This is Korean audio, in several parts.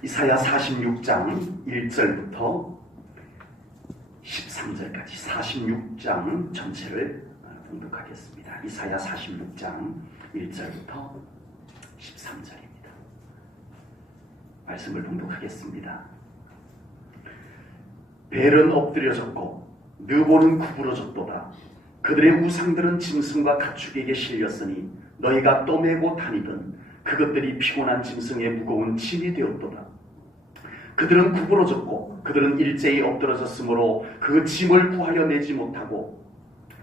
이사야 46장 1절부터 13절까지 46장 전체를 봉독하겠습니다. 이사야 46장 1절부터 13절입니다. 말씀을 봉독하겠습니다. 벨은 엎드려졌고 느보는 구부러졌도다. 그들의 우상들은 짐승과 가축에게 실렸으니 너희가 떠매고 다니던 그것들이 피곤한 짐승의 무거운 짐이 되었도다. 그들은 구부러졌고 그들은 일제히 엎드러졌으므로 그 짐을 구하여 내지 못하고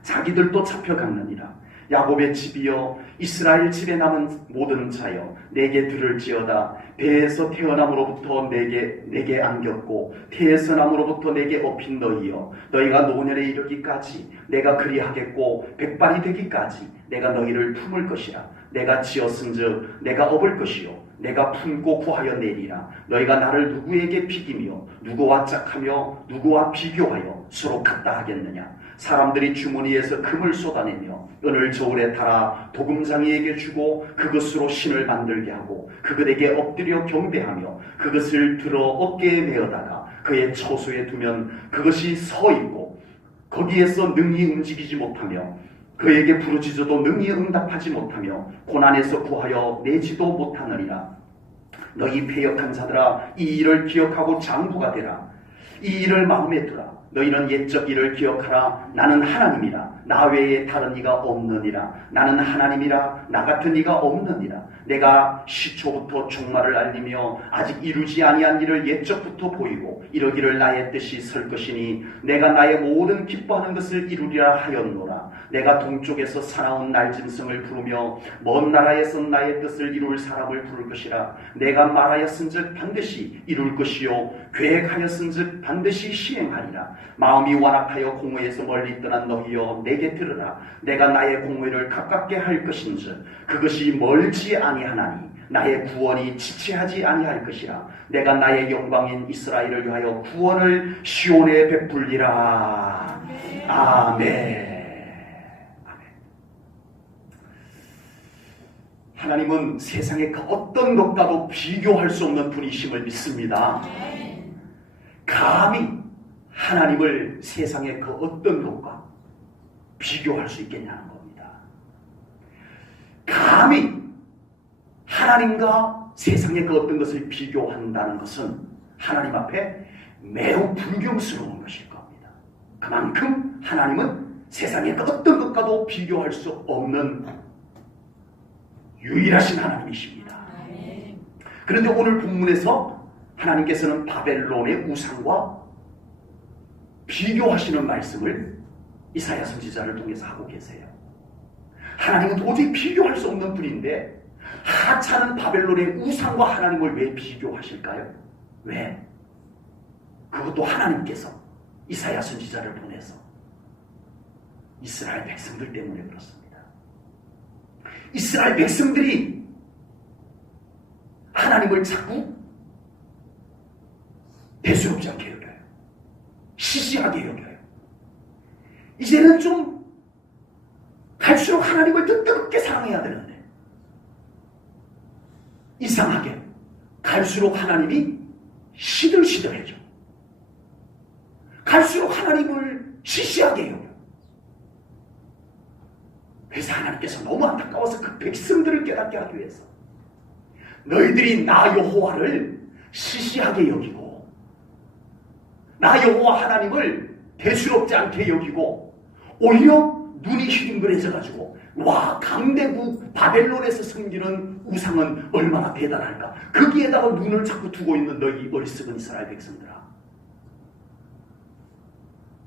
자기들도 잡혀갔느니라. 야곱의 집이여, 이스라엘 집에 남은 모든 자여, 내게 들을지어다. 배에서 태어남으로부터 내게 안겼고 태에서 남으로부터 내게 업힌 너희여, 너희가 노년에 이르기까지 내가 그리하겠고 백발이 되기까지 내가 너희를 품을 것이라. 내가 지었은즉 내가 업을 것이요 내가 품고 구하여 내리라. 너희가 나를 누구에게 비기며 누구와 짝하며 누구와 비교하여 서로 같다 하겠느냐. 사람들이 주머니에서 금을 쏟아내며 은을 저울에 달아 도금장이에게 주고 그것으로 신을 만들게 하고 그들에게 엎드려 경배하며 그것을 들어 어깨에 메어다가 그의 처소에 두면 그것이 서 있고 거기에서 능히 움직이지 못하며 그에게 부르짖어도 능히 응답하지 못하며 고난에서 구하여 내지도 못하느니라. 너희 패역한 자들아, 이 일을 기억하고 장부가 되라. 이 일을 마음에 두라. 너희는 옛적 일을 기억하라. 나는 하나님이라. 나 외에 다른 이가 없느니라. 나는 하나님이라. 나 같은 이가 없느니라. 내가 시초부터 종말을 알리며 아직 이루지 아니한 일을 옛적부터 보이고 이러기를 나의 뜻이 설 것이니 내가 나의 모든 기뻐하는 것을 이루리라 하였노라. 내가 동쪽에서 사나운 날짐승을 부르며 먼 나라에서 나의 뜻을 이룰 사람을 부를 것이라. 내가 말하였은즉 반드시 이룰 것이요 계획하였은즉 반드시 시행하리라. 마음이 완악하여 공회에서 멀리 떠난 너희여, 내게 들으라. 내가 나의 공회를 가깝게 할 것인즉 그것이 멀지 아니하나니 나의 구원이 지체하지 아니할 것이라. 내가 나의 영광인 이스라엘을 위하여 구원을 시온에 베풀리라. 아멘. 하나님은 세상의 그 어떤 것과도 비교할 수 없는 분이심을 믿습니다. 감히 하나님을 세상의 그 어떤 것과 비교할 수 있겠냐는 겁니다. 감히 하나님과 세상의 그 어떤 것을 비교한다는 것은 하나님 앞에 매우 불경스러운 것일 겁니다. 그만큼 하나님은 세상의 그 어떤 것과도 비교할 수 없는 유일하신 하나님이십니다. 그런데 오늘 본문에서 하나님께서는 바벨론의 우상과 비교하시는 말씀을 이사야 선지자를 통해서 하고 계세요. 하나님은 도저히 비교할 수 없는 분인데 하찮은 바벨론의 우상과 하나님을 왜 비교하실까요? 왜? 그것도 하나님께서 이사야 선지자를 보내서 이스라엘 백성들 때문에 그렇습니다. 이스라엘 백성들이 하나님을 자꾸 대수롭지 않게 여겨요. 시시하게 여겨요. 이제는 좀 갈수록 하나님을 더 뜨겁게 사랑해야 되는데 이상하게 갈수록 하나님이 시들시들해져. 갈수록 하나님을 시시하게 여겨. 그래서 하나님께서 너무 안타까워서 그 백성들을 깨닫게 하기 위해서 너희들이 나 여호와를 시시하게 여기고 나 여호와 하나님을 대수롭지 않게 여기고 오히려 눈이 휘둥그레져가지고 와, 강대국 바벨론에서 섬기는 우상은 얼마나 대단할까. 거기에다가 눈을 자꾸 두고 있는 너희 어리석은 이스라엘 백성들아,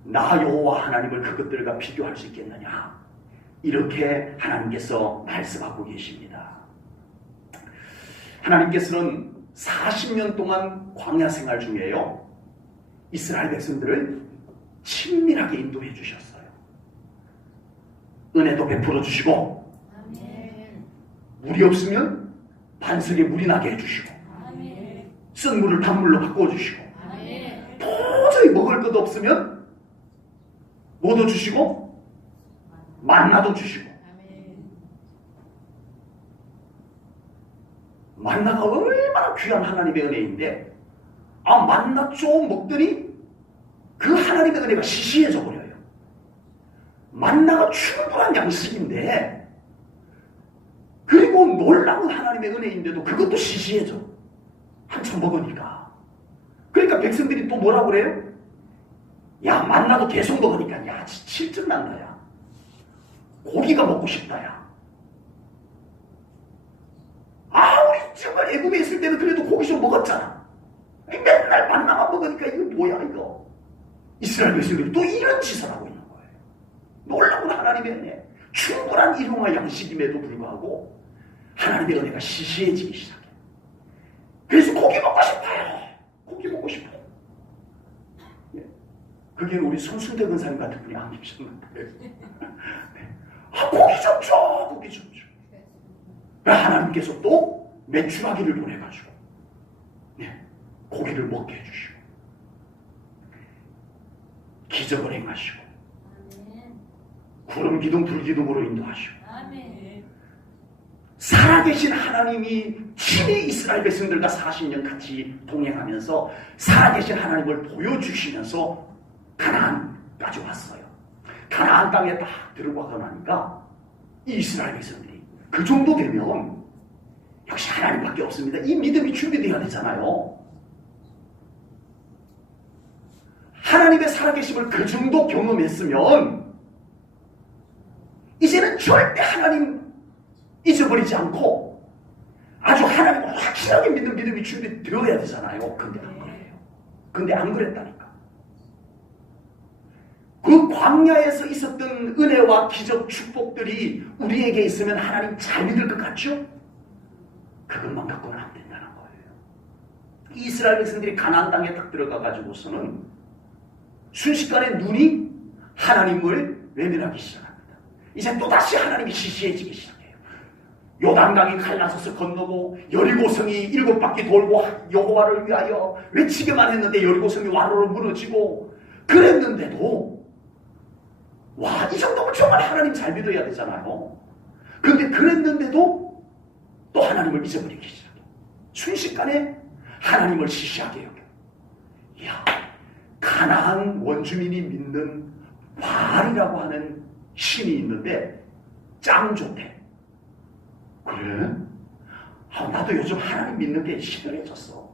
나 여호와 하나님을 그것들과 비교할 수 있겠느냐. 이렇게 하나님께서 말씀하고 계십니다. 하나님께서는 40년 동안 광야 생활 중에요, 이스라엘 백성들을 친밀하게 인도해 주셨어요. 은혜도 베풀어 주시고, 물이 없으면 반석에 물이 나게 해주시고, 쓴 물을 단물로 바꾸어 주시고, 도저히 먹을 것 없으면 뭐도 주시고 만나도 주시고, 만나가 얼마나 귀한 하나님의 은혜인데, 만나 좀 먹더니 그 하나님의 은혜가 시시해져 버려요. 만나가 충분한 양식인데, 그리고 놀라운 하나님의 은혜인데도 그것도 시시해져. 한참 먹으니까. 그러니까 백성들이 또 뭐라고 그래요? 야, 만나도 계속 먹으니까 야, 질증 난다 야. 고기가 먹고 싶다 야. 우리 정말 애굽에 있을 때는 그래도 고기 좀 먹었잖아. 맨날 만나만 먹으니까 이거 뭐야 이거. 이스라엘 백성들이 또 이런 짓을 하고 있는 거예요. 놀라운 하나님의 은혜. 충분한 일용할 양식임에도 불구하고 하나님의 은혜가 시시해지기 시작해. 그래서 고기 먹고 싶어요. 고기 먹고 싶어요. 그게 우리 손순대 근사님 같은 분이 안 계셨는데, 고기 좀 줘, 고기 좀 줘. 하나님께서 또 메추라기를 보내가지고 고기를 먹게 해주시고 기적을 행하시고 구름 기둥 불 기둥으로 인도하시고 살아계신 하나님이 친히 이스라엘 백성들과 40년 같이 동행하면서 살아계신 하나님을 보여주시면서 가나안까지 왔어요. 가나안 땅에 딱 들어가고 나니까 이스라엘 백성들이 그 정도 되면 역시 하나님밖에 없습니다. 이 믿음이 준비되어야 되잖아요. 하나님의 살아계심을 그 정도 경험했으면 이제는 절대 하나님 잊어버리지 않고 아주 하나님을 확실하게 믿는 믿음이 준비되어야 되잖아요. 근데 안 그래요. 근데 안 그랬다니까. 그 광야에서 있었던 은혜와 기적 축복들이 우리에게 있으면 하나님 잘 믿을 것 같죠? 그것만 갖고는 안 된다는 거예요. 이스라엘 백성들이 가나안 땅에 딱 들어가 가지고서는 순식간에 눈이 하나님을 외면하기 시작합니다. 이제 또다시 하나님이 시시해지기 시작해요. 요단강이 갈라서서 건너고 여리고성이 7바퀴 돌고 여호와를 위하여 외치기만 했는데 여리고성이 와로로 무너지고 그랬는데도 이 정도면 정말 하나님 잘 믿어야 되잖아요. 그런데 그랬는데도 또 하나님을 잊어버리기 시작해요. 순식간에 하나님을 시시하게 여겨요. 이야, 가나안 원주민이 믿는 바알이라고 하는 신이 있는데 짱 좋대. 그래? 나도 요즘 하나님 믿는 게 시들해졌어.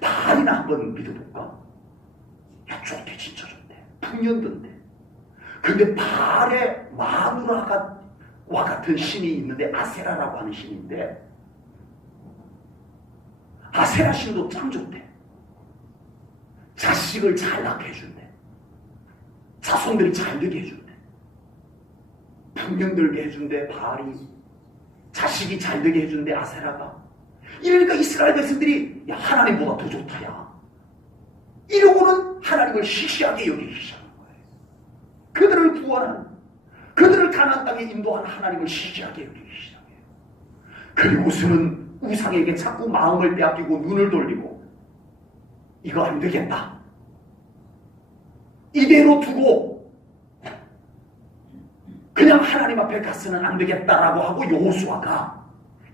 바알이나 한번 믿어볼까? 야, 좋대, 진짜 좋대. 풍년던데. 근데 바알의 마누라와 같은 신이 있는데 아세라라고 하는 신인데 아세라 신도 참 좋대. 자식을 잘 낳게 해준대. 자손들이 잘 되게 해준대. 풍년 들게 해준대. 바알이 자식이 잘 되게 해준대. 아세라가. 이러니까 이스라엘 백성들이 야, 하나님보다 더 좋다 야. 이러고는 하나님을 시시하게 여기기 시작한 거예요. 그들을 구원한, 그들을 가나안 땅에 인도한 하나님을 시시하게 여기기 시작해요. 그리고서는 우상에게 자꾸 마음을 빼앗기고 눈을 돌리고 이거 안 되겠다. 이대로 두고 그냥 하나님 앞에 가서는 안 되겠다라고 하고 여호수아가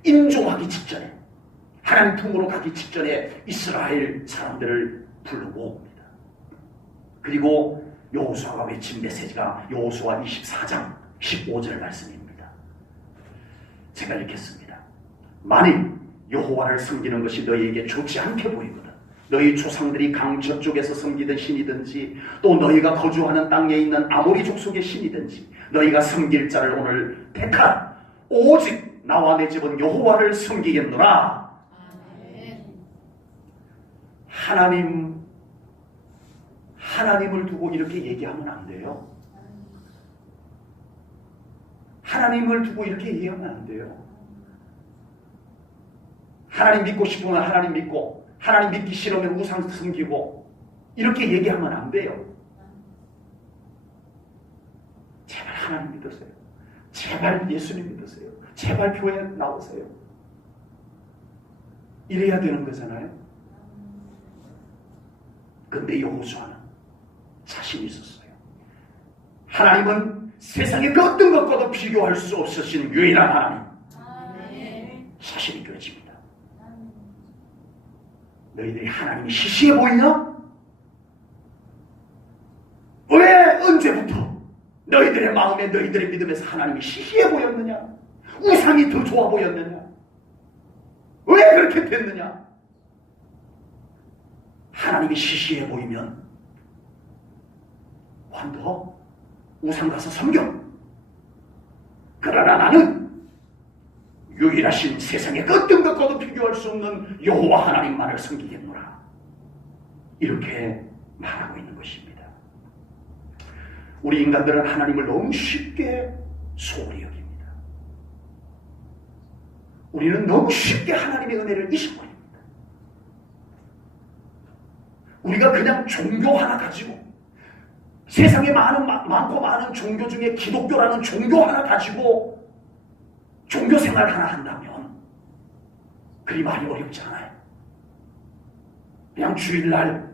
임종하기 직전에 하나님 품으로 가기 직전에 이스라엘 사람들을 불러모읍니다. 그리고 여호수아가 외친 메시지가 여호수아 24장 15절 말씀입니다. 제가 읽겠습니다. 만일 여호와를 섬기는 것이 너희에게 좋지 않게 보이거든 너희 조상들이 강 저쪽에서 섬기던 신이든지 또 너희가 거주하는 땅에 있는 아모리 족속의 신이든지 너희가 섬길 자를 오늘 택하라. 오직 나와 내 집은 여호와를 섬기겠노라. 하나님을 두고 이렇게 얘기하면 안 돼요. 하나님을 두고 이렇게 얘기하면 안 돼요. 하나님 믿고 싶으면 하나님 믿고 하나님 믿기 싫으면 우상 섬기고 이렇게 얘기하면 안 돼요. 제발 하나님 믿으세요. 제발 예수님 믿으세요. 제발 교회 나오세요. 이래야 되는 거잖아요. 근데 여호수아는 자신이 있었어요. 하나님은 세상의 그 어떤 것과도 비교할 수 없으신 유일한 하나님. 자신이 그려집니다. 너희들이 하나님이 시시해 보이냐? 왜 언제부터 너희들의 마음에 너희들의 믿음에서 하나님이 시시해 보였느냐? 우상이 더 좋아 보였느냐? 왜 그렇게 됐느냐? 하나님이 시시해 보이면 환더 우상 가서 섬겨. 그러나 나는 유일하신 세상의 어떤 것과도 비교할 수 없는 여호와 하나님만을 섬기겠노라. 이렇게 말하고 있는 것입니다. 우리 인간들은 하나님을 너무 쉽게 소홀히 여깁니다. 우리는 너무 쉽게 하나님의 은혜를 잊어버립니다. 우리가 그냥 종교 하나 가지고, 세상에 많고 많은 종교 중에 기독교라는 종교 하나 가지고 종교 생활 하나 한다면 그리 많이 어렵지 않아요. 그냥 주일날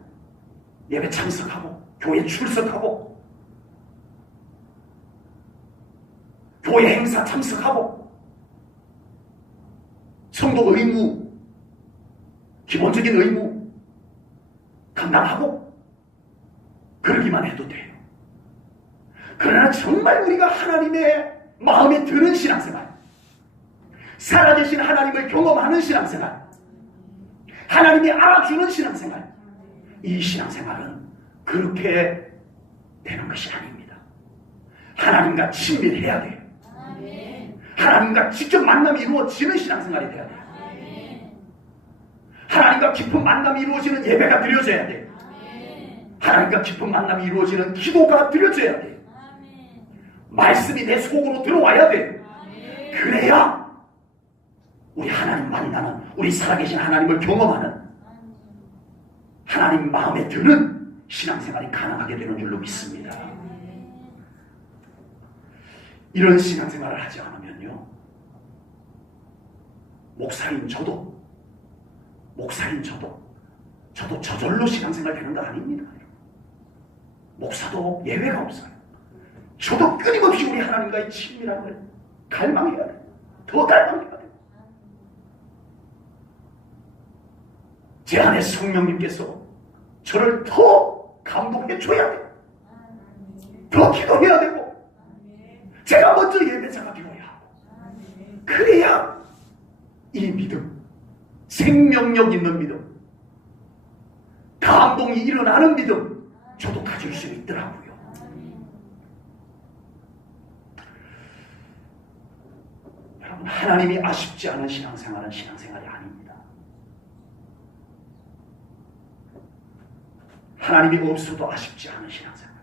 예배 참석하고 교회 출석하고 교회 행사 참석하고 성도 의무, 기본적인 의무 감당하고 그러기만 해도 돼요. 그러나 정말 우리가 하나님의 마음에 드는 신앙생활, 살아계신 하나님을 경험하는 신앙생활, 하나님이 알아주는 신앙생활, 이 신앙생활은 그렇게 되는 것이 아닙니다. 하나님과 친밀해야 돼요. 하나님과 직접 만남이 이루어지는 신앙생활이 돼야 돼요. 하나님과 깊은 만남이 이루어지는 예배가 드려져야 돼요. 하나님과 깊은 만남이 이루어지는 기도가 드려져야 돼요. 말씀이 내 속으로 들어와야 돼요. 그래야 우리 하나님 만나는, 우리 살아계신 하나님을 경험하는, 하나님 마음에 드는 신앙생활이 가능하게 되는 줄로 믿습니다. 이런 신앙생활을 하지 않으면요, 목사인 저도 저절로 신앙생활 되는 거 아닙니다. 목사도 예외가 없어요. 저도 끊임없이 우리 하나님과의 친밀함을 갈망해야 돼요. 더 갈망해야 돼요. 제 안에 성령님께서 저를 더 감동해 줘야 돼요. 더 기도해야 되고, 제가 먼저 예배자가 되어야 하고, 그래야 이 믿음, 생명력 있는 믿음, 감동이 일어나는 믿음, 저도 가질 수 있더라고요. 여러분, 하나님이 아쉽지 않은 신앙생활은 신앙생활이 아닙니다. 하나님이 없어도 아쉽지 않은 신앙생활,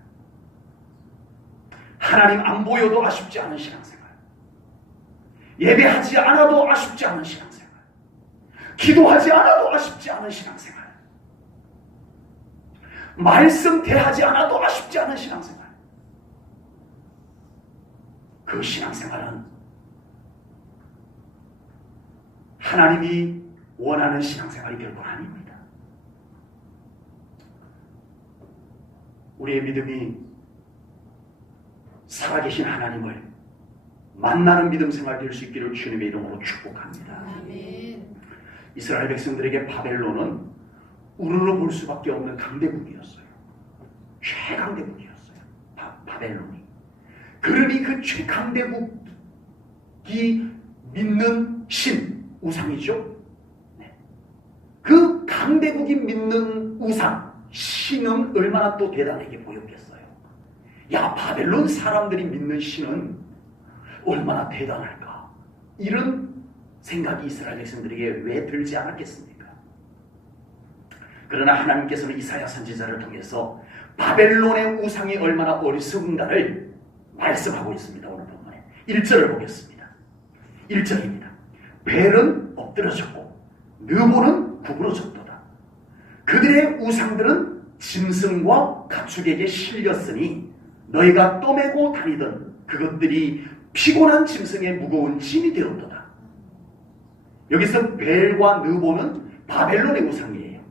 하나님 안 보여도 아쉽지 않은 신앙생활, 예배하지 않아도 아쉽지 않은 신앙생활, 기도하지 않아도 아쉽지 않은 신앙생활, 말씀 대하지 않아도 아쉽지 않은 신앙생활, 그 신앙생활은 하나님이 원하는 신앙생활이 결코 아닙니다. 우리의 믿음이 살아계신 하나님을 만나는 믿음 생활 될 수 있기를 주님의 이름으로 축복합니다. 아멘. 이스라엘 백성들에게 바벨론은 우르르 볼 수밖에 없는 강대국이었어요. 최강대국이었어요. 바벨론이. 그러니 그 최강대국이 믿는 신, 우상이죠. 네. 그 강대국이 믿는 우상, 신은 얼마나 또 대단하게 보였겠어요. 야, 바벨론 사람들이 믿는 신은 얼마나 대단할까. 이런 생각이 이스라엘 백성들에게 왜 들지 않았겠습니까? 그러나 하나님께서는 이사야 선지자를 통해서 바벨론의 우상이 얼마나 어리석은가를 말씀하고 있습니다. 오늘 본문에 1절을 보겠습니다. 1절입니다. 벨은 엎드러졌고 느보는 구부러졌도다. 그들의 우상들은 짐승과 가축에게 실렸으니 너희가 떠매고 다니던 그것들이 피곤한 짐승의 무거운 짐이 되었도다. 여기서 벨과 느보는 바벨론의 우상이에요.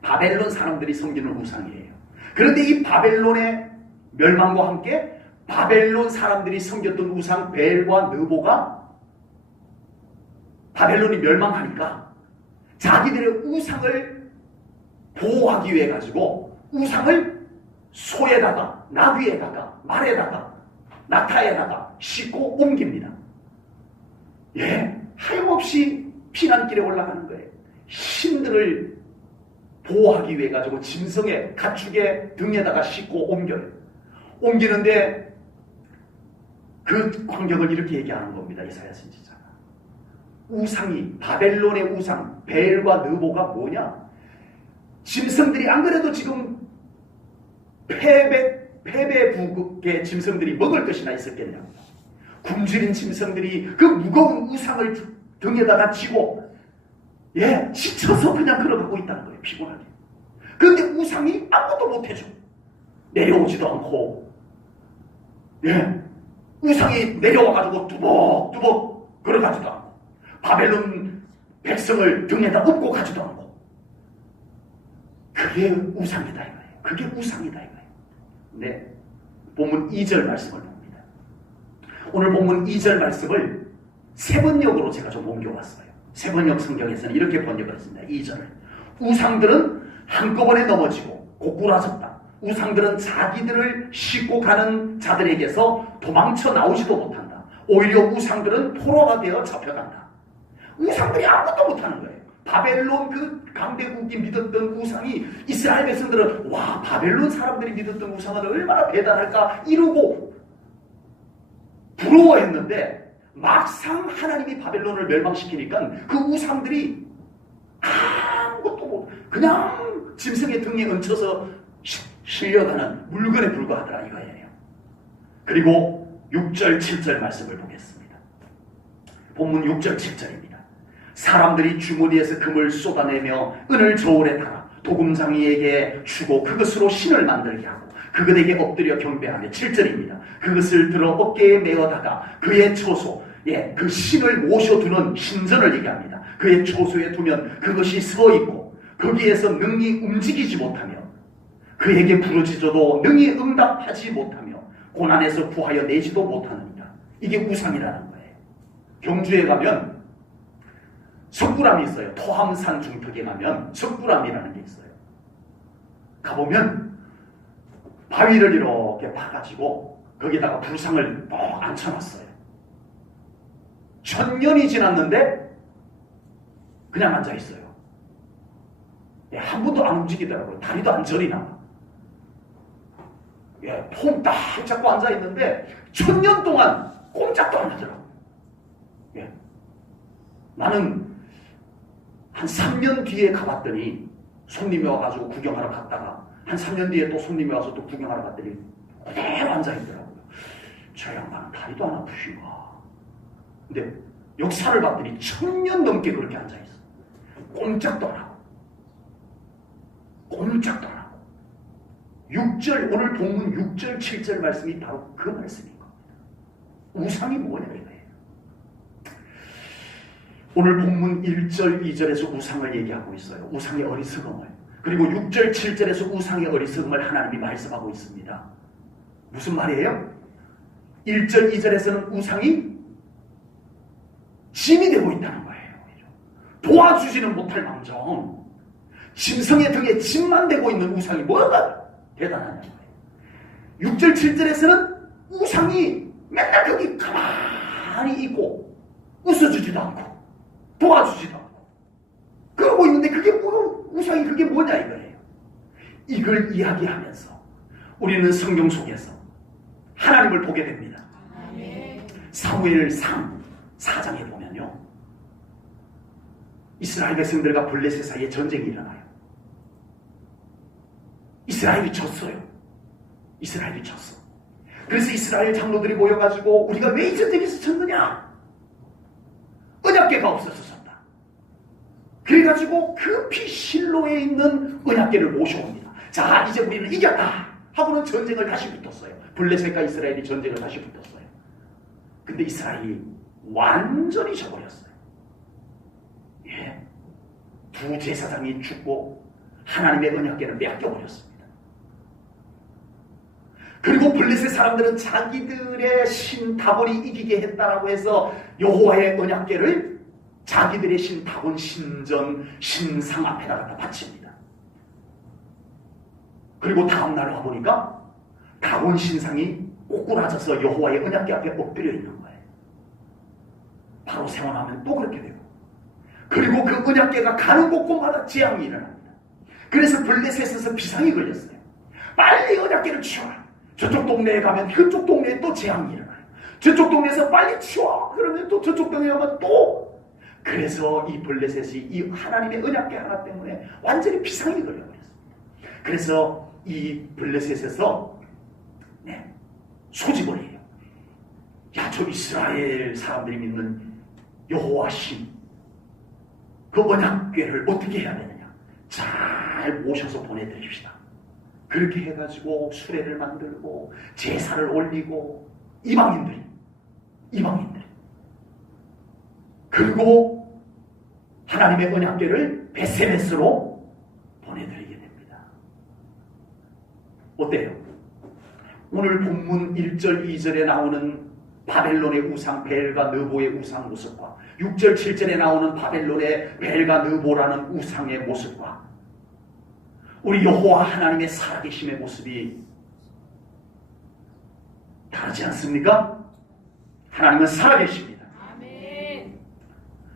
바벨론 사람들이 섬기는 우상이에요. 그런데 이 바벨론의 멸망과 함께 바벨론 사람들이 섬겼던 우상 벨과 느보가 바벨론이 멸망하니까 자기들의 우상을 보호하기 위해 가지고 우상을 소에다가 나귀에다가 말에다가 낙타에다가 싣고 옮깁니다. 예, 하염없이 피난길에 올라가는 거예요. 신들을 보호하기 위해 가지고 짐승의 가축의 등에다가 싣고 옮겨요. 옮기는데 그 광경을 이렇게 얘기하는 겁니다. 이사야 선지자가. 우상이, 바벨론의 우상 벨과 느보가 뭐냐? 짐승들이 안 그래도 지금 패배국의 짐승들이 먹을 것이나 있었겠냐? 굶주린 짐승들이 그 무거운 우상을 등에다가 지고 지쳐서 그냥 걸어가고 있다는 거예요. 피곤하게. 그런데 우상이 아무것도 못해줘. 내려오지도 않고 우상이 내려와가지고 뚜벅뚜벅 걸어가지도 않고 바벨론 백성을 등에다 업고 가지도 않고 그게 우상이다 이거예요. 그게 우상이다 이거예요. 네, 본문 2절 말씀을 봅니다. 오늘 본문 2절 말씀을 세번역으로 제가 좀 옮겨왔어요. 세번역 성경에서는 이렇게 번역을 했습니다. 2절을 우상들은 한꺼번에 넘어지고 고꾸라졌다. 우상들은 자기들을 싣고 가는 자들에게서 도망쳐 나오지도 못한다. 오히려 우상들은 포로가 되어 잡혀간다. 우상들이 아무것도 못하는 거예요. 바벨론 그 강대국이 믿었던 우상이 이스라엘 백성들은 와, 바벨론 사람들이 믿었던 우상은 얼마나 대단할까 이러고 부러워했는데 막상 하나님이 바벨론을 멸망시키니까 그 우상들이 아무것도 못, 그냥 짐승의 등에 얹혀서 실려가는 물건에 불과하더라 이거예요. 그리고 6절 7절 말씀을 보겠습니다. 본문 6절 7절입니다. 사람들이 주머니에서 금을 쏟아내며 은을 저울에 달아 도금장이에게 주고 그것으로 신을 만들게 하고 그것에게 엎드려 경배하며 7절입니다. 그것을 들어 어깨에 메어다가 그의 처소, 그 신을 모셔두는 신전을 얘기합니다. 그의 처소에 두면 그것이 서 있고 거기에서 능히 움직이지 못하며 그에게 부르짖어도 능히 응답하지 못하며 고난에서 구하여 내지도 못하느니라. 이게 우상이라는 거예요. 경주에 가면 석굴암이 있어요. 토함산 중턱에 가면 석굴암이라는 게 있어요. 가보면 바위를 이렇게 파가지고 거기다가 불상을 꼭 앉혀놨어요. 1000년이 지났는데 그냥 앉아있어요. 한 번도 안 움직이더라고요. 다리도 안 저리나. 폼 딱 잡고 앉아있는데 1000년 동안 꼼짝도 안 하더라고요. 나는 한 3년 뒤에 가봤더니 손님이 와가지고 구경하러 갔다가 한 3년 뒤에 또 손님이 와서 또 구경하러 갔더니 그대로 앉아있더라고요. 저 양반은 다리도 안 아프신가. 근데 역사를 봤더니 1000년 넘게 그렇게 앉아있어. 꼼짝도 안 하고 꼼짝도 안 하고 6절 오늘 본문 6절 7절 말씀이 바로 그 말씀인 겁니다. 우상이 뭐냐 이거예요. 오늘 본문 1절 2절에서 우상을 얘기하고 있어요. 우상의 어리석음을. 그리고 6절 7절에서 우상의 어리석음을 하나님이 말씀하고 있습니다. 무슨 말이에요? 1절 2절에서는 우상이 짐이 되고 있다는 거예요. 도와주지는 못할 망정 짐승의 등에 짐만 되고 있는 우상이 뭐가 대단하냐는 거예요. 6절 7절에서는 우상이 맨날 거기 가만히 있고 웃어주지도 않고 도와주지도 않고 그러고 있는데 그게 우상이 그게 뭐냐 이거예요. 이걸 이야기하면서 우리는 성경 속에서 하나님을 보게 됩니다. 사무엘상 4장에 보면요, 이스라엘 백성들과 블레셋 사이에 전쟁이 일어나요. 이스라엘이 졌어요. 이스라엘이 졌어. 그래서 이스라엘 장로들이 모여가지고 우리가 왜 이 전쟁에서 졌느냐? 언약궤가 없어서 졌다. 그래가지고 급히 실로에 있는 언약궤를 모셔옵니다. 자, 이제 우리는 이겼다 하고는 전쟁을 다시 붙었어요. 블레셋과 이스라엘이 전쟁을 다시 붙었어요. 근데 이스라엘이 완전히 져버렸어요. 두 제사장이 죽고 하나님의 언약궤를 빼앗겨버렸습니다. 그리고 블레셋 사람들은 자기들의 신 다볼이 이기게 했다라고 해서 여호와의 언약궤를 자기들의 신 다곤 신전 신상 앞에다 갖다 바칩니다. 그리고 다음날 와보니까 다곤 신상이 꼬꾸라져서 여호와의 언약궤 앞에 엎드려 있는 거예요. 바로 세워나면 또 그렇게 되고, 그리고 그 언약궤가 가는 곳곳마다 재앙이 일어납니다. 그래서 블레셋에서 비상이 걸렸어요. 빨리 언약궤를 치워라. 저쪽 동네에 가면 그쪽 동네에 또 재앙이 일어나요. 저쪽 동네에서 빨리 치워. 그러면 또 저쪽 동네에 가면 또. 그래서 이 블레셋이 이 하나님의 언약궤 하나 때문에 완전히 비상이 걸려버렸습니다. 그래서 이 블레셋에서 소집을 해요. 야, 저 이스라엘 사람들이 믿는 여호와 신, 그 언약궤를 어떻게 해야 되느냐? 잘 모셔서 보내드립시다. 그렇게 해가지고 수레를 만들고 제사를 올리고 이방인들이 그리고 하나님의 언약궤를 베세메스로 보내드리게 됩니다. 어때요? 오늘 본문 1절 2절에 나오는 바벨론의 우상 벨과 느보의 우상 모습과 6절 7절에 나오는 바벨론의 벨과 느보라는 우상의 모습과 우리 여호와 하나님의 살아계심의 모습이 다르지 않습니까? 하나님은 살아계십니다. 아멘.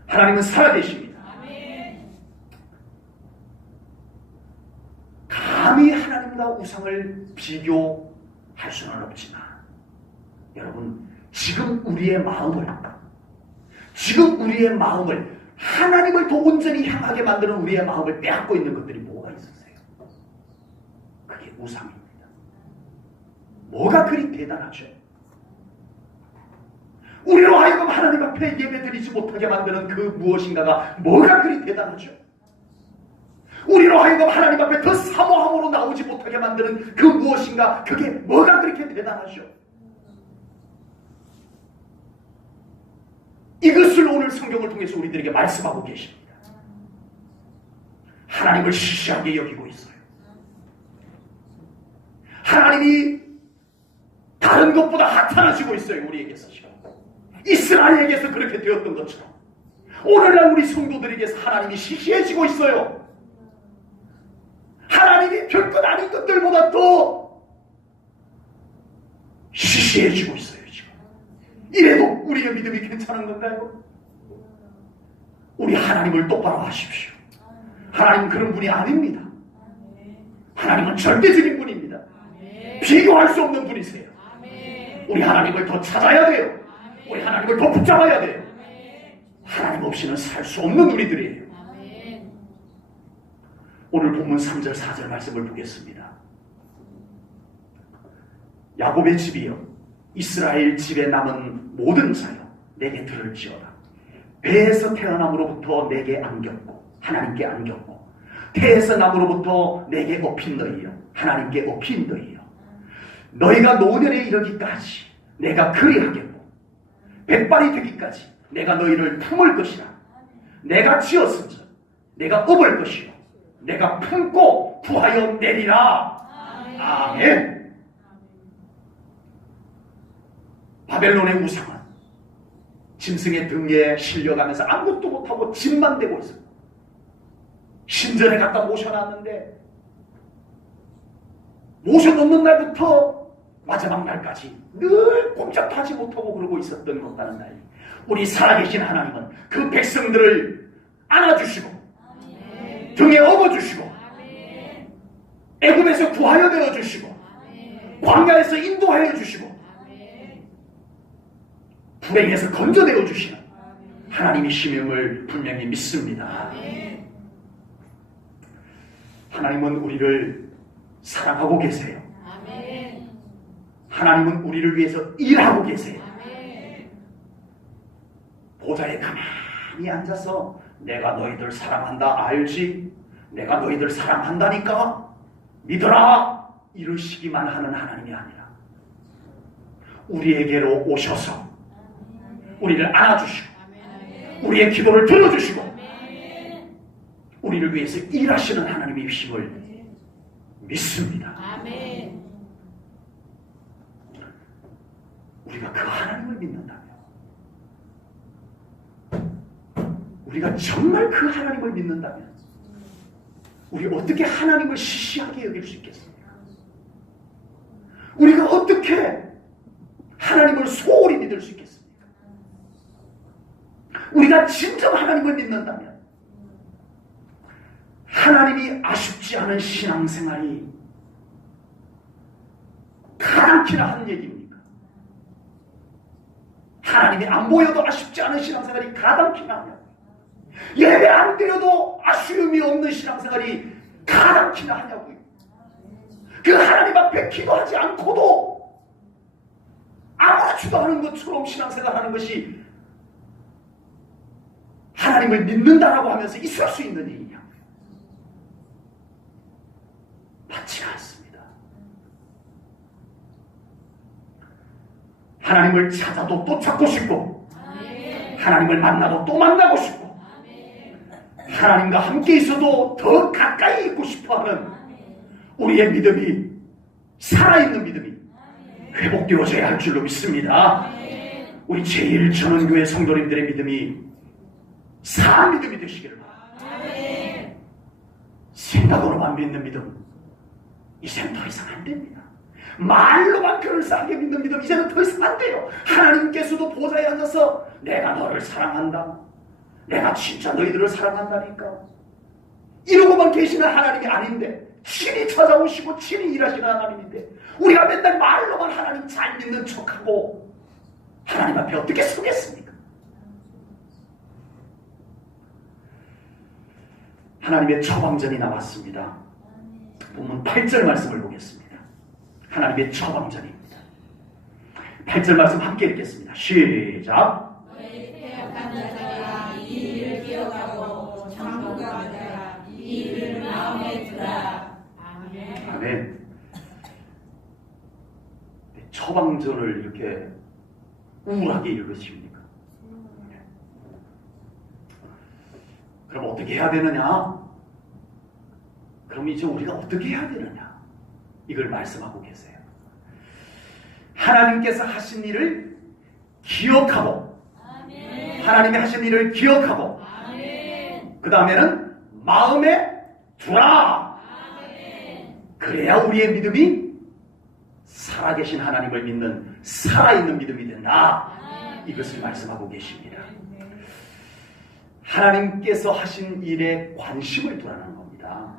하나님은 살아계십니다. 아멘. 감히 하나님과 우상을 비교할 수는 없지만 여러분, 지금 우리의 마음을 하나님을 더 온전히 향하게 만드는 우리의 마음을 빼앗고 있는 것들이 뭐가 있으세요? 그게 우상입니다. 뭐가 그리 대단하죠? 우리로 하여금 하나님 앞에 예배드리지 못하게 만드는 그 무엇인가가 뭐가 그리 대단하죠? 우리로 하여금 하나님 앞에 더 사모함으로 나오지 못하게 만드는 그 무엇인가, 그게 뭐가 그렇게 대단하죠? 이것을 오늘 성경을 통해서 우리들에게 말씀하고 계십니다. 하나님을 시시하게 여기고 있어요. 하나님이 다른 것보다 하찮아지고 있어요. 우리에게서 지금 이스라엘에게서 그렇게 되었던 것처럼 오늘날 우리 성도들에게서 하나님이 시시해지고 있어요. 하나님이 별것 아닌 것들보다 더 시시해지고 있어요. 지금 이래도 우리의 믿음이 괜찮은 건가요? 우리 하나님을 똑바로 하십시오. 하나님은 그런 분이 아닙니다. 하나님은 절대적인 분입니다. 비교할 수 없는 분이세요. 우리 하나님을 더 찾아야 돼요. 우리 하나님을 더 붙잡아야 돼요. 하나님 없이는 살 수 없는 우리들이에요. 오늘 본문 3절 4절 말씀을 보겠습니다. 야곱의 집이여, 이스라엘 집에 남은 모든 자여, 내게 들을지어다. 배에서 태어남으로부터 내게 안겼고 하나님께 안겼고, 태에서 남으로부터 내게 업힌 너희여, 하나님께 업힌 너희여, 너희가 노년에 이르기까지 내가 그리하겠고 백발이 되기까지 내가 너희를 품을 것이라. 내가 지었은즉 내가 업을 것이요 내가 품고 구하여 내리라. 아멘. 바벨론의 우상은 짐승의 등에 실려가면서 아무것도 못하고 짐만 대고 있어요. 신전에 갖다 모셔놨는데 모셔놓는 날부터 마지막 날까지 늘 꼼짝도 하지 못하고 그러고 있었던 것과는 달리 우리 살아계신 하나님은 그 백성들을 안아주시고 등에 업어주시고 애굽에서 구하여 내어주시고 광야에서 인도하여 주시고 불행에서 건져내어 주시는 하나님이심을 분명히 믿습니다. 하나님은 우리를 사랑하고 계세요. 하나님은 우리를 위해서 일하고 계세요. 보좌에 가만히 앉아서 내가 너희들 사랑한다 알지? 내가 너희들 사랑한다니까 믿어라 이러시기만 하는 하나님이 아니라 우리에게로 오셔서 우리를 안아주시고 우리의 기도를 들어주시고 우리를 위해서 일하시는 하나님이심을 믿습니다. 우리가 그 하나님을 믿는다면 우리가 정말 그 하나님을 믿는다면 우리 어떻게 하나님을 시시하게 여길 수 있겠습니까? 우리가 어떻게 하나님을 소홀히 믿을 수 있겠습니까? 우리가 진정 하나님을 믿는다면 하나님이 아쉽지 않은 신앙생활이 가당키나 한 얘기입니까? 하나님이 안 보여도 아쉽지 않은 신앙생활이 가당키나 하냐? 예배 안 드려도 아쉬움이 없는 신앙생활이 가당키나 하냐고요? 그 하나님 앞에 기도하지 않고도 아무렇지도 않은 것처럼 신앙생활하는 것이 하나님을 믿는다라고 하면서 있을 수 있는 일이냐? 맞지가 않습니다. 하나님을 찾아도 또 찾고 싶고 하나님을 만나도 또 만나고 싶고 하나님과 함께 있어도 더 가까이 있고 싶어하는 우리의 믿음이 살아있는 믿음이 회복되어져야 할 줄로 믿습니다. 우리 제1천원교회 성도님들의 믿음이 산 믿음이 되시기를 바랍니다. 생각으로만 믿는 믿음 이제는 더 이상 안 됩니다. 말로만 그럴싸하게 믿는 믿음 이제는 더 이상 안 돼요. 하나님께서도 보좌에 앉아서 내가 너를 사랑한다, 내가 진짜 너희들을 사랑한다니까 이러고만 계시는 하나님이 아닌데, 친히 찾아오시고 친히 일하시는 하나님인데 우리가 맨날 말로만 하나님 잘 믿는 척하고 하나님 앞에 어떻게 서겠습니까? 하나님의 처방전이 나왔습니다. 본문 8절 말씀을 보겠습니다. 하나님의 처방전입니다. 8절 말씀 함께 읽겠습니다. 시작. 너희 폐역한 자들아 이 일을 기억하고 정복한 자들아 이 일을 마음에 두라. 아멘. 아멘. 처방전을 이렇게 우울하게 읽으십니까? 그럼 어떻게 해야 되느냐? 그럼 이제 우리가 어떻게 해야 되느냐? 이걸 말씀하고 계세요. 하나님께서 하신 일을 기억하고, 아멘. 하나님이 하신 일을 기억하고, 아멘. 그 다음에는 마음에 두라. 아멘. 그래야 우리의 믿음이 살아계신 하나님을 믿는 살아있는 믿음이 된다. 이것을 말씀하고 계십니다. 하나님께서 하신 일에 관심을 두라는 겁니다.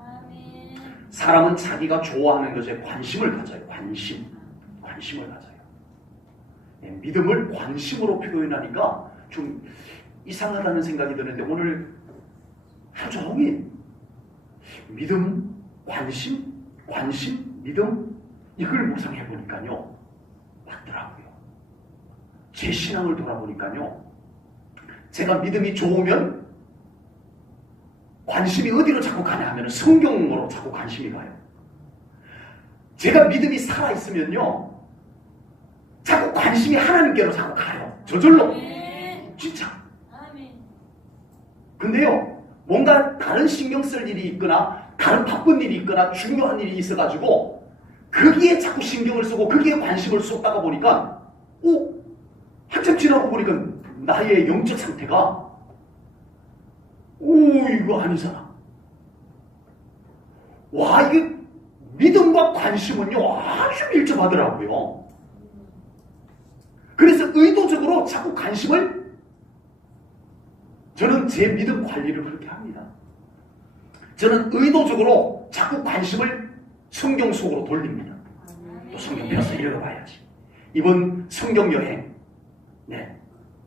사람은 자기가 좋아하는 것에 관심을 가져요. 관심을 가져요. 믿음을 관심으로 표현하니까 좀 이상하다는 생각이 드는데 오늘 하루 종일 믿음, 관심, 믿음 이걸 묵상해 보니까요 맞더라고요. 제 신앙을 돌아보니까요 제가 믿음이 좋으면 관심이 어디로 자꾸 가냐 하면 성경으로 자꾸 관심이 가요. 제가 믿음이 살아있으면요 자꾸 관심이 하나님께로 자꾸 가요. 저절로. 진짜. 근데요 뭔가 다른 신경 쓸 일이 있거나 다른 바쁜 일이 있거나 중요한 일이 있어가지고 거기에 자꾸 신경을 쓰고 거기에 관심을 쏟다가 보니까 한참 지나고 보니까 나의 영적 상태가 이거 아니잖아. 와 이게 믿음과 관심은요 아주 밀접하더라고요. 그래서 의도적으로 자꾸 관심을 저는 제 믿음 관리를 그렇게 합니다. 저는 의도적으로 자꾸 관심을 성경 속으로 돌립니다. 또 성경 펴서 읽어봐야지. 이번 성경 여행,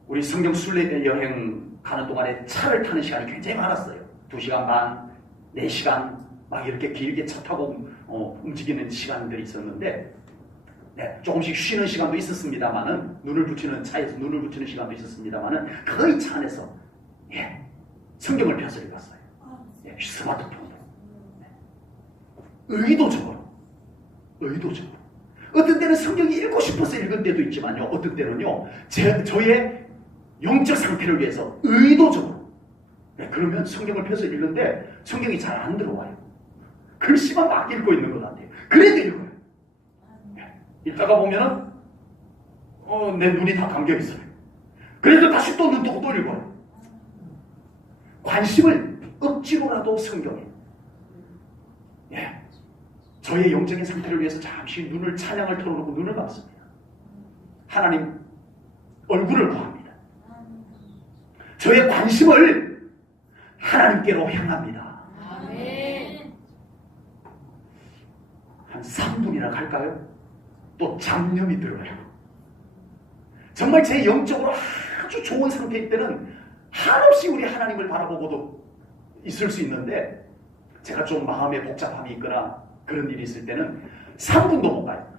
우리 성경 순례 여행 가는 동안에 차를 타는 시간이 굉장히 많았어요. 2시간 반, 4시간 막 이렇게 길게 차 타고 움직이는 시간들이 있었는데 조금씩 쉬는 시간도 있었습니다만은 차에서 눈을 붙이는 시간도 있었습니다만은 거의 차 안에서 성경을 펴서 읽었어요. 스마트폰으로. 의도적으로. 어떤 때는 성경이 읽고 싶어서 읽은 때도 있지만요. 어떤 때는요. 저의 영적 상태를 위해서 의도적으로. 그러면 성경을 펴서 읽는데 성경이 잘 안 들어와요. 글씨만 막 읽고 있는 것 같아요. 그래도 읽어요. 읽다가 보면은 내 눈이 다 감겨 있어요. 그래도 다시 또 눈 뜨고 또 읽어요. 관심을 억지로라도 성경에, 예, 저의 영적인 상태를 위해서 잠시 눈을 찬양을 털어놓고 눈을 감습니다. 하나님 얼굴을 구합니다. 저의 관심을 하나님께로 향합니다. 한 3분이나 갈까요? 또 잡념이 들어요. 정말 제 영적으로 아주 좋은 상태일 때는 한없이 우리 하나님을 바라보고도 있을 수 있는데, 제가 좀 마음에 복잡함이 있거나 그런 일이 있을 때는 3분도 못 가요.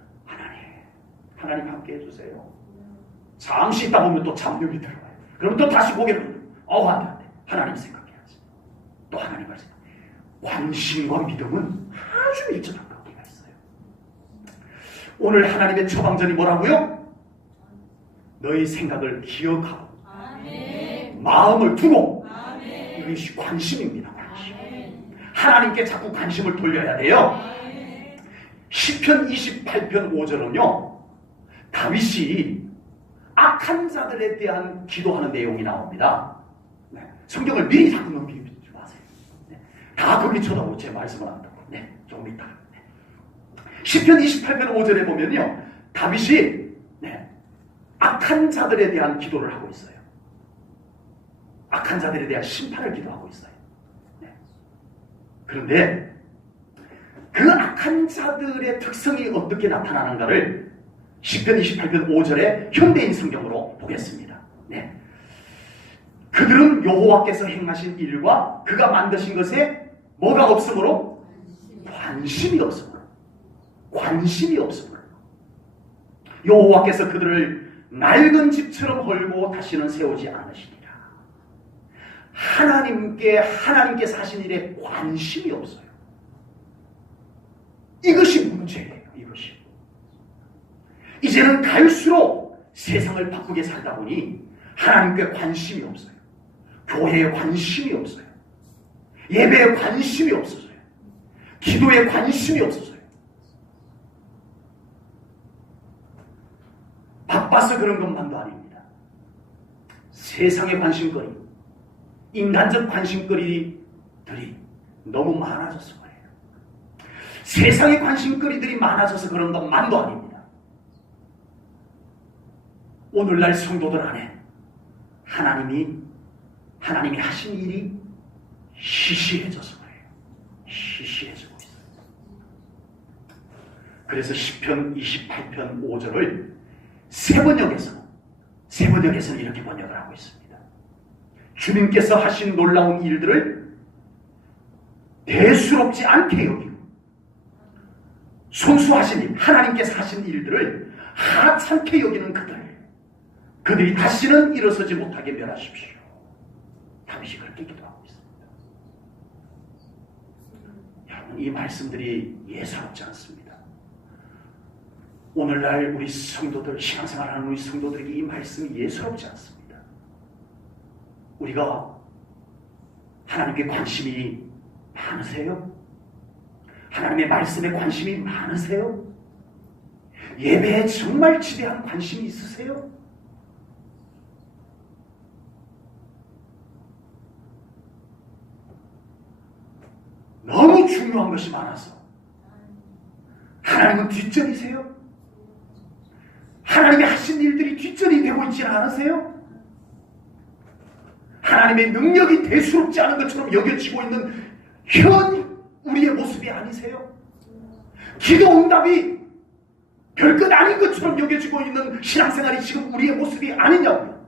하나님 함께 해주세요. 잠시 있다 보면 또 잡념이 들어가요. 그러면 또 다시 고개를 안 돼. 하나님 생각해야지. 또 하나님을 생각해. 관심과 믿음은 아주 밀접한 관계가 있어요. 오늘 하나님의 처방전이 뭐라고요? 너희 생각을 기억하고 마음을 두고, 이것이 관심입니다. 관심. 하나님께 자꾸 관심을 돌려야 돼요. 시편 28편 5절은요, 다윗이 악한 자들에 대한 기도하는 내용이 나옵니다. 성경을 미리 자꾸 넘기지 마세요. 다 거기 쳐다보고 제 말씀을 한다고. 조금 이따. 시편 28편 5절에 보면요, 다윗이 악한 자들에 대한 기도를 하고 있어요. 악한 자들에 대한 심판을 기도하고 있어요. 그런데 그 악한 자들의 특성이 어떻게 나타나는가를 시편 28편 5절에 현대인 성경으로 보겠습니다. 그들은 여호와께서 행하신 일과 그가 만드신 것에 뭐가 없으므로? 관심이 없으므로. 관심이 없으므로. 여호와께서 그들을 낡은 집처럼 헐고 다시는 세우지 않으시니라. 하나님께서 하신 일에 관심이 없어요. 이것이 문제예요. 이것이. 이제는 갈수록 세상을 바꾸게 살다 보니 하나님께 관심이 없어요. 교회에 관심이 없어요. 예배에 관심이 없어져요. 기도에 관심이 없어져요. 바빠서 그런 것만도 아닙니다. 세상의 관심거리, 인간적 관심거리들이 너무 많아져서 그래요. 세상의 관심거리들이 많아져서 그런 것만도 아닙니다. 오늘날 성도들 안에 하나님이 하신 일이 시시해져서 그래요. 시시해지고 있어요. 그래서 시편 28편 5절을 세번역에서는 이렇게 번역을 하고 있습니다. 주님께서 하신 놀라운 일들을 대수롭지 않게 여기고, 손수하신 일, 하나님께서 하신 일들을 하찮게 여기는 그들이 다시는 일어서지 못하게 멸하십시오. 다윗이 그렇게 기도하고 있습니다. 여러분, 이 말씀들이 예사롭지 않습니다. 오늘날 우리 성도들, 신앙생활하는 우리 성도들에게 이 말씀이 예사롭지 않습니다. 우리가 하나님께 관심이 많으세요? 하나님의 말씀에 관심이 많으세요? 예배에 정말 지대한 관심이 있으세요? 너무 중요한 것이 많아서 하나님은 뒷전이세요? 하나님이 하신 일들이 뒷전이 되고 있지 않으세요? 하나님의 능력이 대수롭지 않은 것처럼 여겨지고 있는 현 우리의 모습이 아니세요? 기도 응답이 별것 아닌 것처럼 여겨지고 있는 신앙생활이 지금 우리의 모습이 아니냐고요.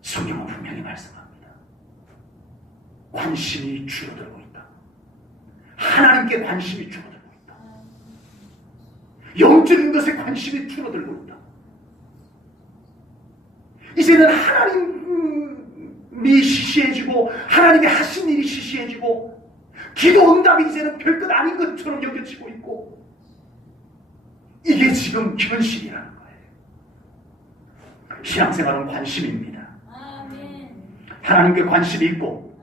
성경은 분명히 말씀합니다. 관심이 줄어들고 있다. 하나님께 관심이 줄어들고 있다. 영적인 것에 관심이 줄어들고 있다. 이제는 하나님이 시시해지고 하나님이 하신 일이 시시해지고 기도 응답이 이제는 별것 아닌 것처럼 여겨지고 있고, 이게 지금 현실이라는 거예요. 신앙생활은 관심입니다. 하나님께 관심이 있고,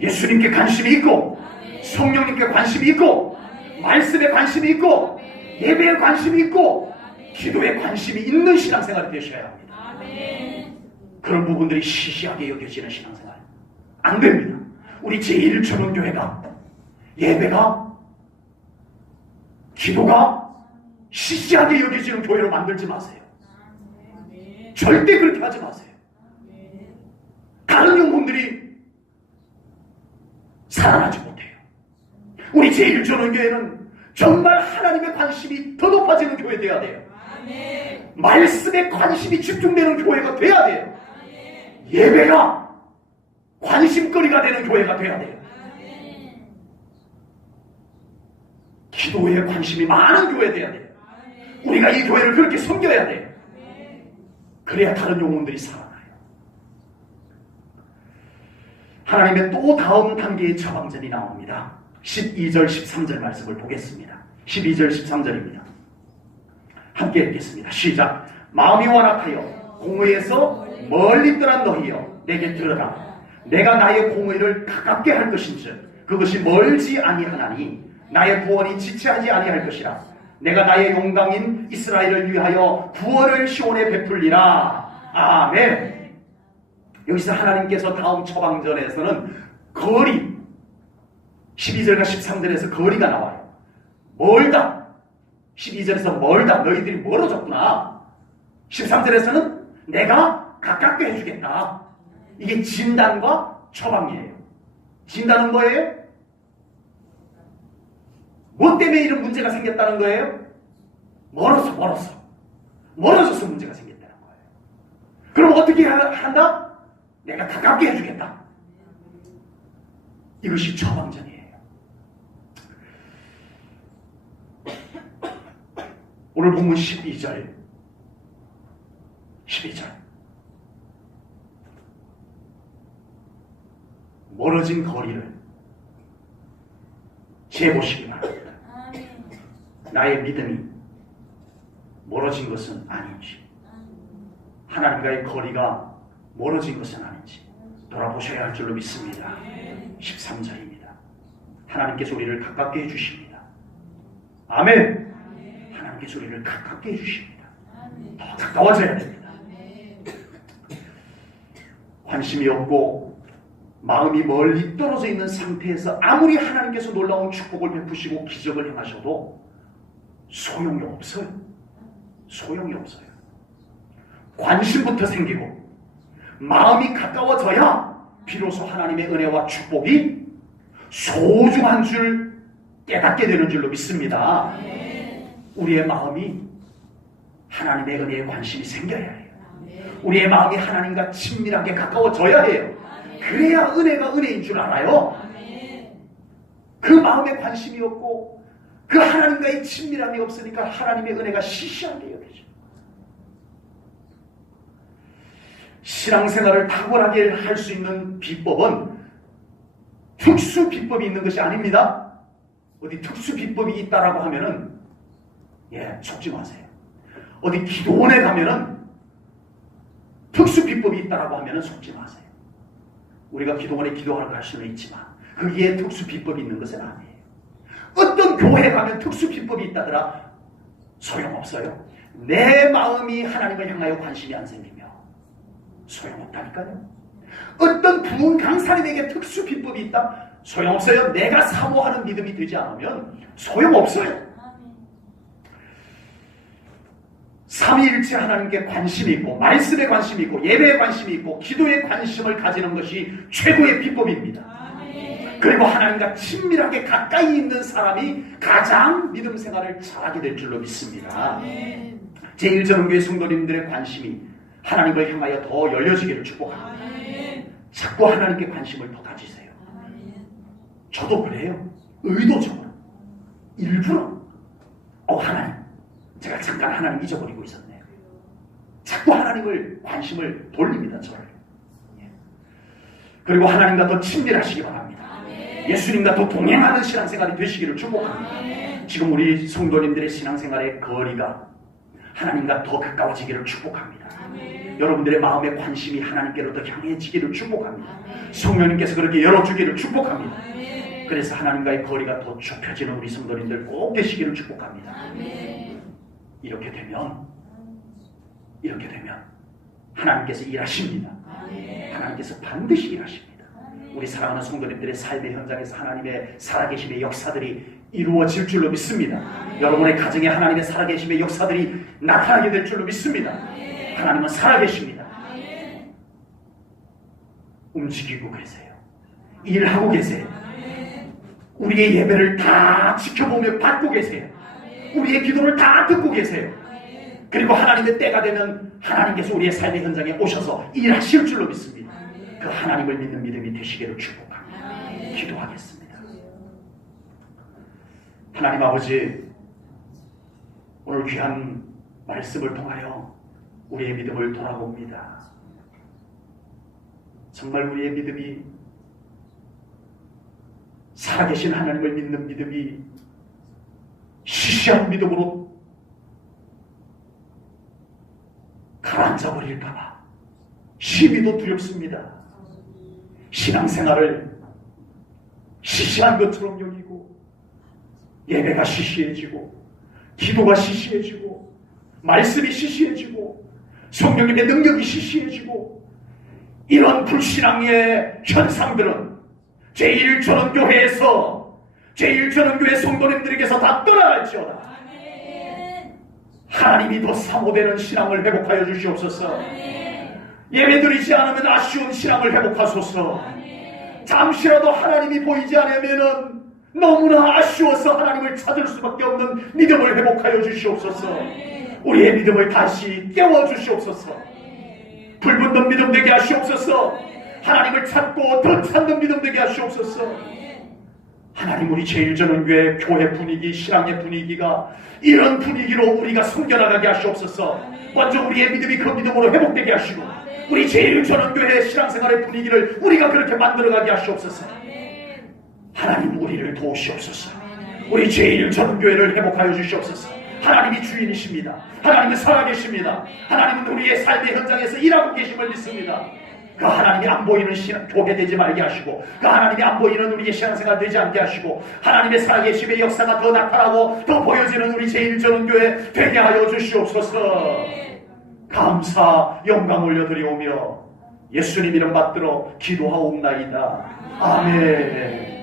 예수님께 관심이 있고, 성령님께 관심이 있고, 말씀에 관심이 있고, 예배에 관심이 있고, 기도에 관심이 있는 신앙생활이 되셔야 합니다. 그런 부분들이 시시하게 여겨지는 신앙생활 안 됩니다. 우리 제1초등교회가 예배가 기도가 시시하게 여겨지는 교회로 만들지 마세요. 절대 그렇게 하지 마세요. 다른 영혼들이 살아나지 못해요. 우리 제1초등교회는 정말 하나님의 관심이 더 높아지는 교회 되어야 돼요. 말씀에 관심이 집중되는 교회가 되어야 돼요. 예배가 관심거리가 되는 교회가 되어야 돼요. 기도에 관심이 많은 교회 되어야 돼요. 우리가 이 교회를 그렇게 섬겨야 돼요. 그래야 다른 영혼들이 살아나요. 하나님의 또 다음 단계의 처방전이 나옵니다. 12절 13절 말씀을 보겠습니다. 12절 13절입니다. 함께 읽겠습니다. 시작. 마음이 완악하여 공의에서 멀리 떠난 너희여 내게 들으라. 내가 나의 공의를 가깝게 할 것인즉 그것이 멀지 아니하나니 나의 구원이 지체하지 아니할 것이라. 내가 나의 용강인 이스라엘을 위하여 구원을 시온에 베풀리라. 아멘. 여기서 하나님께서 다음 처방전에서는 거리 12절과 13절에서 거리가 나와요. 멀다. 12절에서 멀다. 너희들이 멀어졌구나. 13절에서는 내가 가깝게 해주겠다. 이게 진단과 처방이에요. 진단은 뭐예요? 뭐 때문에 이런 문제가 생겼다는 거예요? 멀어져서 문제가 생겼다는 거예요. 그럼 어떻게 한다? 내가 가깝게 해주겠다. 이것이 처방전이에요. 오늘 본문 12절 멀어진 거리를 재보시기 바랍니다. 나의 믿음이 멀어진 것은 아닌지, 하나님과의 거리가 멀어진 것은 아닌지 돌아보셔야 할 줄로 믿습니다. 13절입니다. 하나님께서 우리를 가깝게 해주십니다. 아멘. 하나님께서 우리를 가깝게 해주십니다. 더 가까워져야 됩니다. 관심이 없고 마음이 멀리 떨어져 있는 상태에서 아무리 하나님께서 놀라운 축복을 베푸시고 기적을 행하셔도 소용이 없어요. 소용이 없어요. 관심부터 생기고 마음이 가까워져야 비로소 하나님의 은혜와 축복이 소중한 줄 깨닫게 되는 줄로 믿습니다. 우리의 마음이 하나님의 은혜에 관심이 생겨야 해요. 우리의 마음이 하나님과 친밀하게 가까워져야 해요. 그래야 은혜가 은혜인 줄 알아요. 그 마음에 관심이 없고 그 하나님과의 친밀함이 없으니까 하나님의 은혜가 시시하게 여겨져. 신앙생활을 탁월하게 할 수 있는 비법은 특수 비법이 있는 것이 아닙니다. 어디 특수 비법이 있다라고 하면은 속지 마세요. 어디 기도원에 가면은 특수 비법이 있다라고 하면은 속지 마세요. 우리가 기도원에 기도하러 갈 수는 있지만 거기에 특수 비법이 있는 것은 아니에요. 어떤 교회에 가면 특수 비법이 있다더라 소용없어요. 내 마음이 하나님을 향하여 관심이 안 생기며 소용없다니까요. 어떤 부흥 강사님에게 특수 비법이 있다 소용없어요. 내가 사모하는 믿음이 되지 않으면 소용없어요. 삼위일체 하나님께 관심이 있고 말씀에 관심이 있고 예배에 관심이 있고 기도에 관심을 가지는 것이 최고의 비법입니다. 그리고 하나님과 친밀하게 가까이 있는 사람이 가장 믿음 생활을 잘하게 될 줄로 믿습니다. 제1전원교회 성도님들의 관심이 하나님을 향하여 더 열려지기를 축복합니다. 자꾸 하나님께 관심을 더 가지세요. 저도 그래요. 의도적으로 일부러 하나님 제가 잠깐 하나님 잊어버리고 있었네요. 자꾸 하나님을 관심을 돌립니다. 저를. 그리고 하나님과 더 친밀하시기 바랍니다. 예수님과 더 동행하는 신앙생활이 되시기를 축복합니다. 지금 우리 성도님들의 신앙생활의 거리가 하나님과 더 가까워지기를 축복합니다. 여러분들의 마음의 관심이 하나님께로 더 향해지기를 축복합니다. 성령님께서 그렇게 열어주기를 축복합니다. 그래서 하나님과의 거리가 더 좁혀지는 우리 성도님들 꼭 되시기를 축복합니다. 이렇게 되면 하나님께서 일하십니다. 하나님께서 반드시 일하십니다. 우리 사랑하는 성도님들의 삶의 현장에서 하나님의 살아계심의 역사들이 이루어질 줄로 믿습니다. 여러분의 가정에 하나님의 살아계심의 역사들이 나타나게 될 줄로 믿습니다. 하나님은 살아계십니다. 움직이고 계세요. 일하고 계세요. 우리의 예배를 다 지켜보며 받고 계세요. 우리의 기도를 다 듣고 계세요. 그리고 하나님의 때가 되면 하나님께서 우리의 삶의 현장에 오셔서 일하실 줄로 믿습니다. 그 하나님을 믿는 믿음이 되시기를 축복합니다. 기도하겠습니다. 하나님 아버지, 오늘 귀한 말씀을 통하여 우리의 믿음을 돌아봅니다. 정말 우리의 믿음이, 살아계신 하나님을 믿는 믿음이 시시한 믿음으로 가라앉아 버릴까봐 시비도 두렵습니다. 신앙생활을 시시한 것처럼 여기고, 예배가 시시해지고, 기도가 시시해지고, 말씀이 시시해지고, 성령님의 능력이 시시해지고, 이런 불신앙의 현상들은 제1전원교회에서, 제1전원교회 성도님들에게서 다 떠나갈지어다. 하나님이 더 사모되는 신앙을 회복하여 주시옵소서. 예배드리지 않으면 아쉬운 신앙을 회복하소서. 잠시라도 하나님이 보이지 않으면 너무나 아쉬워서 하나님을 찾을 수밖에 없는 믿음을 회복하여 주시옵소서. 우리의 믿음을 다시 깨워 주시옵소서. 불붙는 믿음 되게 하시옵소서. 하나님을 찾고 더 찾는 믿음 되게 하시옵소서. 하나님, 우리 제1전원교회 교회 분위기, 신앙의 분위기가 이런 분위기로 우리가 섬겨나가게 하시옵소서. 먼저 우리의 믿음이 그 믿음으로 회복되게 하시고, 우리 제1전원교회 신앙생활의 분위기를 우리가 그렇게 만들어가게 하시옵소서. 하나님, 우리를 도우시옵소서. 우리 제1전원교회를 회복하여 주시옵소서. 하나님이 주인이십니다. 하나님은 살아계십니다. 하나님은 우리의 삶의 현장에서 일하고 계심을 믿습니다. 그 하나님이 안 보이는 교회 되지 말게 하시고, 그 하나님이 안 보이는 우리의 신앙생활 되지 않게 하시고, 하나님의 살아계심의 역사가 더 나타나고 더 보여지는 우리 제1전원교회 되게 하여 주시옵소서. 감사 영광 올려드리오며 예수님 이름 받들어 기도하옵나이다. 아멘.